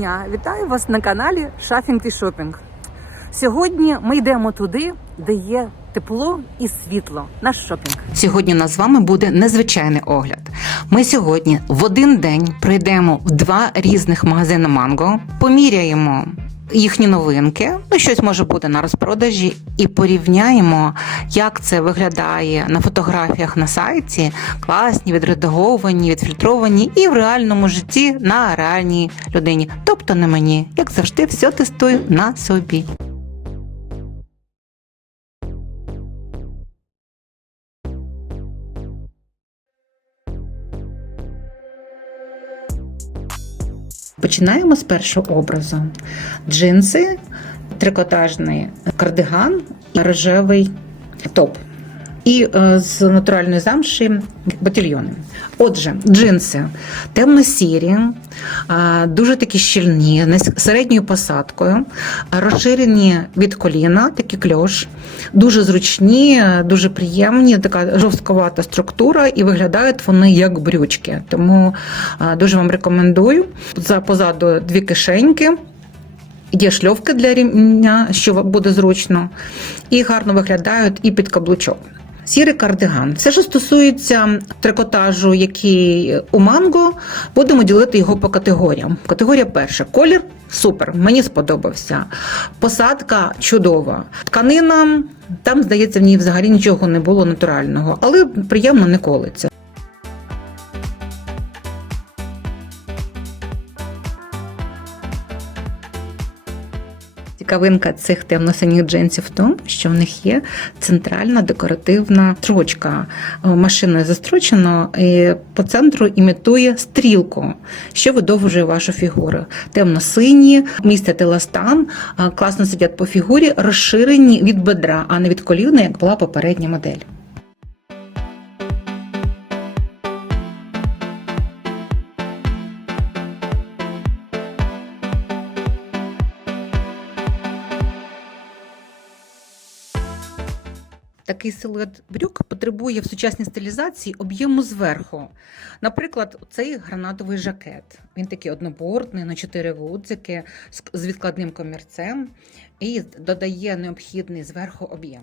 дня! Вітаю вас на каналі Шафінг і Шопінг. Сьогодні ми йдемо туди, де є тепло і світло. Наш шопінг. Сьогодні у нас з вами буде незвичайний огляд. Ми сьогодні в один день прийдемо в два різних магазини Манго, поміряємо їхні новинки, ну щось може бути на розпродажі, і порівняємо, як це виглядає на фотографіях на сайті, класні, відредаговані, відфільтровані, і в реальному житті на реальній людині. Тобто не мені, як завжди, все тестую на собі. Починаємо з першого образу: джинси, трикотажний кардиган рожевий топ. І е, з натуральної замші ботильйони. Отже, джинси темно-сірі, дуже такі щільні, з середньою посадкою, розширені від коліна, такі кльош, дуже зручні, дуже приємні, така жорстковата структура, і виглядають вони як брючки. Тому дуже вам рекомендую. За позаду дві кишеньки. Є шльовки для рівня, що буде зручно, і гарно виглядають і під каблучок. Сірий кардиган. Все, що стосується трикотажу, який у манго, будемо ділити його по категоріям. Категорія перша колір супер, мені сподобався. Посадка чудова. Тканина, там, здається, в ній взагалі нічого не було натурального, але приємно не колиться. Цікавинка цих темно-синіх джинсів в тому, що в них є центральна декоративна строчка. Машиною застрочено і по центру імітує стрілку, що видовжує вашу фігуру. Темно-сині, містять еластан, класно сидять по фігурі, розширені від бедра, а не від коліна, як була попередня модель. Такий силует брюк потребує в сучасній стилізації об'єму зверху. Наприклад, цей гранатовий жакет. Він такий однобортний на чотири гудзики з- з відкладним комірцем і додає необхідний зверху об'єм.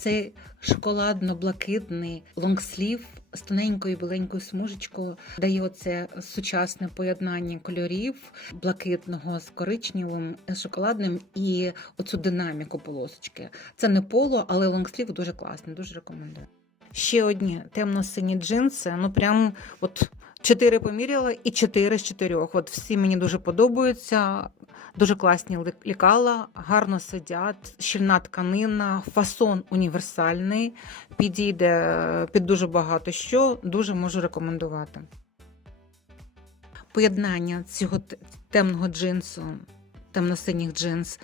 Це шоколадно-блакитний лонгслів з тоненькою біленькою смужечкою дає оце сучасне поєднання кольорів блакитного з коричневим, з шоколадним і оцю динаміку полосочки. Це не поло, але лонгслів дуже класний, дуже рекомендую. Ще одні темно-сині джинси. Ну прям от чотири поміряла і чотири з чотирьох. От всі мені дуже подобаються. Дуже класні лікала, гарно сидять, щільна тканина, фасон універсальний, підійде е, під дуже багато що, дуже можу рекомендувати. Поєднання цього темного джинсу, темно-синіх джинс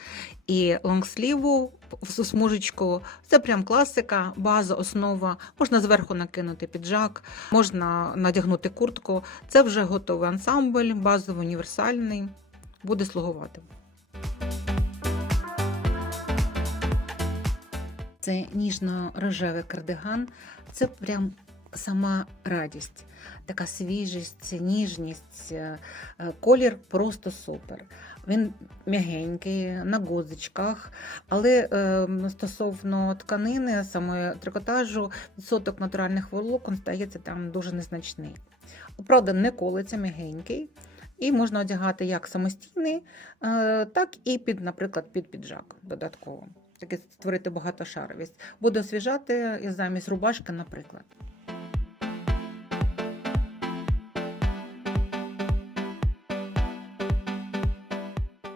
і лонгсліву в смужечку. Це прям класика, база, основа. Можна зверху накинути піджак, можна надягнути куртку. Це вже готовий ансамбль, базовий універсальний буде слугувати. Це ніжно-рожевий кардиган. Це прям сама радість, така свіжість, ніжність, е, е, колір просто супер. Він м'ягенький, на гудзичках, але е, стосовно тканини, самої трикотажу, відсоток натуральних волокон здається там дуже незначний. Правда, не колиться м'ягенький. І можна одягати як самостійний, е, так і під, наприклад, під піджак додатково. Таке створити багатошаровість. Буду освіжати замість рубашки, наприклад.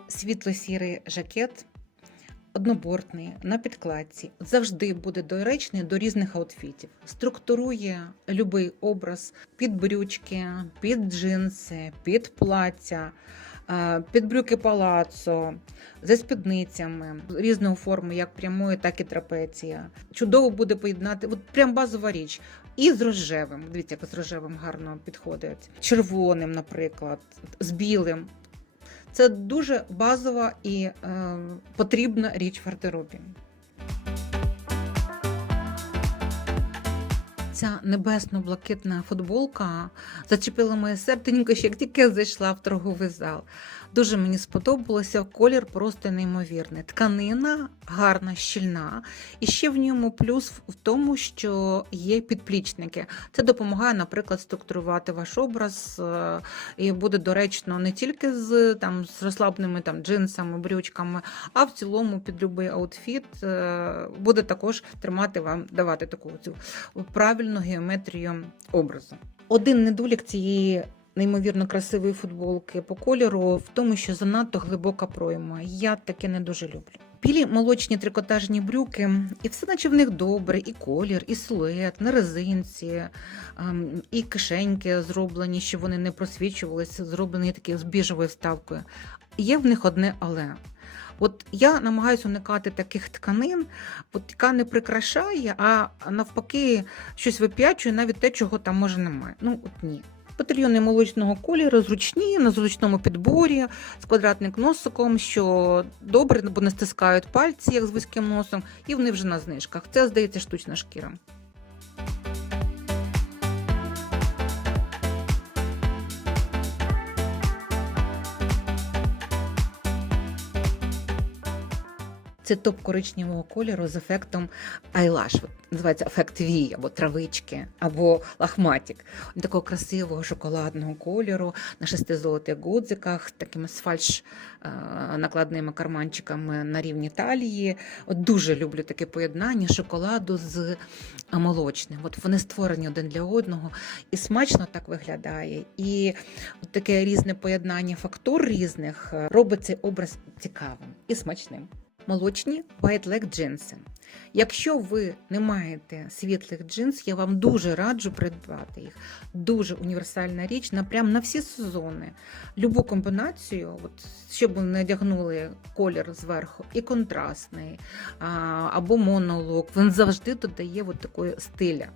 Світло-сірий жакет, однобортний, на підкладці, завжди буде доречний до різних аутфітів. Структурує будь-який образ під брючки, під джинси, під плаття. е, підбрюки палацо, зі спідницями різної форми, як прямої, так і трапеція. Чудово буде поєднати, от прям базова річ. І з рожевим. Дивіться, як з рожевим гарно підходить. Червоним, наприклад, з білим. Це дуже базова і е, потрібна річ в гардеробі. Ця небесно-блакитна футболка зачепила моє серденько, ще як тільки я зайшла в торговий зал. Дуже мені сподобалося, колір просто неймовірний. Тканина гарна, щільна, і ще в ньому плюс в тому, що є підплічники. Це допомагає, наприклад, структурувати ваш образ е, і буде доречно не тільки з там з розслабленими там джинсами, брючками, а в цілому під будь-який аутфіт е, буде також тримати вам, давати таку цю правильну геометрію образу. Один недолік цієї неймовірно красивої футболки по кольору в тому, що занадто глибока пройма. Я таке не дуже люблю. Білі молочні трикотажні брюки, і все наче в них добре, і колір, і силует, на резинці, ем, і кишеньки зроблені, щоб вони не просвічувалися, зроблені такі з біжевою вставкою. Є в них одне але. От я намагаюся уникати таких тканин, от яка не прикрашає, а навпаки щось вип'ячує, навіть те, чого там може немає. Ну от ні. Батальйони молочного кольору зручні, на зручному підборі, з квадратним носиком, що добре, бо не стискають пальці, як з вузьким носом, і вони вже на знижках. Це, здається, штучна шкіра. Це топ коричневого кольору з ефектом айлаш. Називається ефект вій, або травички, або лахматік. Такого красивого шоколадного кольору на шести золотих гудзиках, такими з фальш накладними карманчиками на рівні талії. От дуже люблю таке поєднання шоколаду з молочним. От вони створені один для одного і смачно так виглядає. І от таке різне поєднання фактур різних робить цей образ цікавим і смачним. Молочні white leg джинси. Якщо ви не маєте світлих джинс, я вам дуже раджу придбати їх. Дуже універсальна річ на прям на всі сезони. Любу комбінацію, от, щоб ви не одягнули колір зверху, і контрастний, а, або монолог, він завжди додає от такої стиля.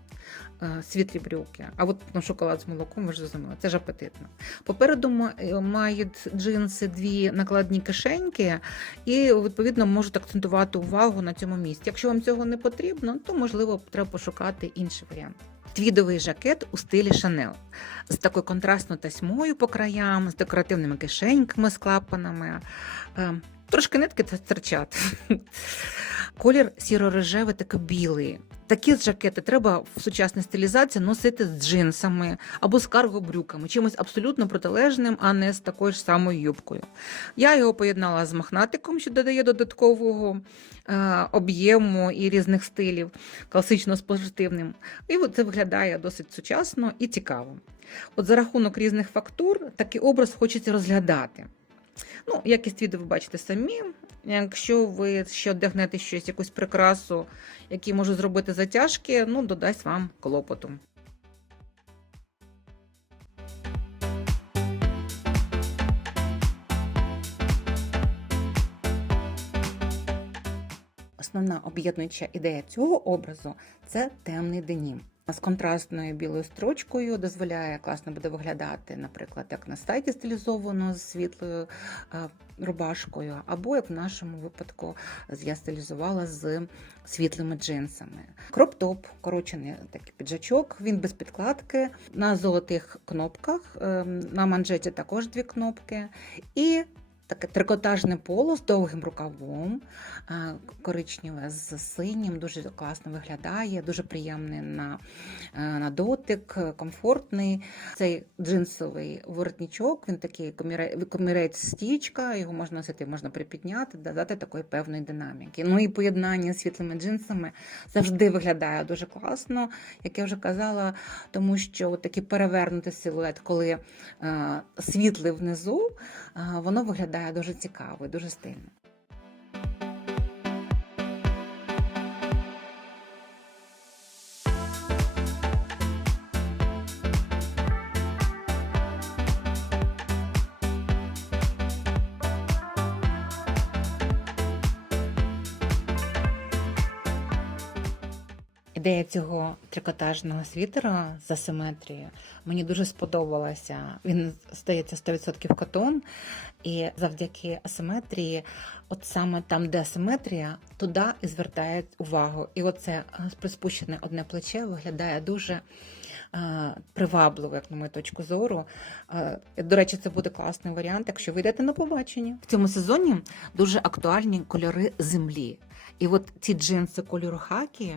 Е, Світлі брюки, а от ну, шоколад з молоком, ви ж зрозуміли, це ж апетитно. Попереду е, мають джинси дві накладні кишеньки, і відповідно можуть акцентувати увагу на цьому місці. Якщо вам цього не потрібно, то можливо треба пошукати інший варіант. Твідовий жакет у стилі Шанел з такою контрастною тасьмою по краям, з декоративними кишеньками з клапанами. Трошки нитки це стирчать. Колір сіро-рожевий, такий білий. Такі жакети треба в сучасній стилізації носити з джинсами або з карго-брюками, чимось абсолютно протилежним, а не з такою ж самою юбкою. Я його поєднала з махнатиком, що додає додаткового е, об'єму і різних стилів, класично спортивним. І це виглядає досить сучасно і цікаво. От за рахунок різних фактур такий образ хочеться розглядати. Ну, якість відео ви бачите самі. Якщо ви ще одягнете щось, якусь прикрасу, які можуть зробити затяжки, ну, додасть вам клопоту. Основна об'єднуюча ідея цього образу це темний денім. З контрастною білою строчкою дозволяє класно буде виглядати, наприклад, як на сайті стилізовано з світлою е, рубашкою, або як в нашому випадку я стилізувала з світлими джинсами. Кроп-топ, корочений такий піджачок, він без підкладки, на золотих кнопках, е, на манжеті також дві кнопки. І Таке трикотажне поло з довгим рукавом, коричневе з синім, дуже класно виглядає, дуже приємний на, е, на дотик, комфортний. Цей джинсовий воротничок, він такий коміре- комірець стічка, його можна носити, можна припідняти, додати такої певної динаміки. Ну і поєднання з світлими джинсами завжди виглядає дуже класно, як я вже казала, тому що такий перевернутий силует, коли е, світлий внизу, е, воно виглядає дуже цікаво, дуже стильно. Ідея цього трикотажного світера з асиметрією мені дуже сподобалася. Він стається 100% котон, і завдяки асиметрії, от саме там, де асиметрія, туди і звертають увагу. І оце е, приспущене одне плече виглядає дуже е, привабливо, як на мою точку зору. Е, До речі, це буде класний варіант, якщо ви йдете на побачення. В цьому сезоні дуже актуальні кольори землі. І от ці джинси кольору хакі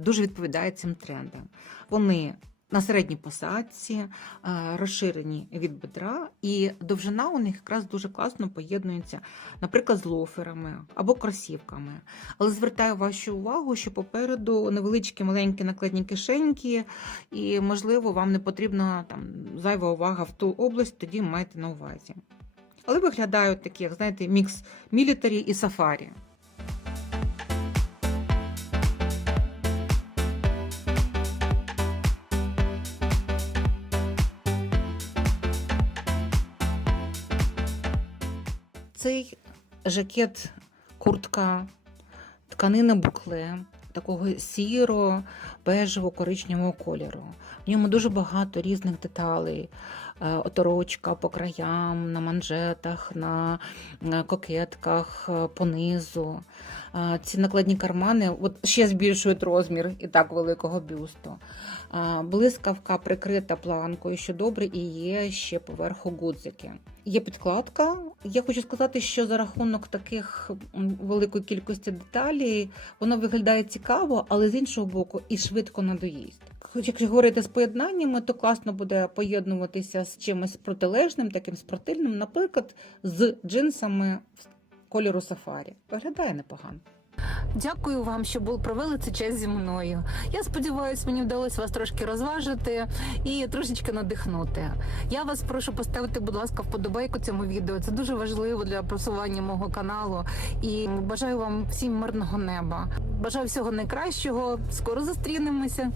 дуже відповідають цим трендам. Вони на середній посадці, е, розширені від бедра, і довжина у них якраз дуже класно поєднується, наприклад, з лоферами або кросівками. Але звертаю вашу увагу, що попереду невеличкі маленькі накладні кишеньки, і, можливо, вам не потрібна там зайва увага в ту область, тоді маєте на увазі. Але виглядають такі, як знаєте, мікс мілітарі і сафарі. Цей жакет, куртка, тканина букле, такого сіро, бежево коричневого кольору. В ньому дуже багато різних деталей. Е, Оторочка по краям, на манжетах, на кокетках, е, по низу. Е, Ці накладні кармани от ще збільшують розмір і так великого бюсту. Блискавка прикрита планкою, що добре, і є ще поверху гудзики. Є підкладка. Я хочу сказати, що за рахунок таких великої кількості деталей воно виглядає цікаво, але з іншого боку і швидко надоїсть. Якщо говорити з поєднаннями, то класно буде поєднуватися з чимось протилежним, таким спортивним, наприклад, з джинсами кольору сафарі. Виглядає непогано. Дякую вам, що були провели цей час зі мною. Я сподіваюся, мені вдалося вас трошки розважити і трошечки надихнути. Я вас прошу поставити, будь ласка, вподобайку цьому відео. Це дуже важливо для просування мого каналу. І бажаю вам всім мирного неба. Бажаю всього найкращого. Скоро зустрінемося.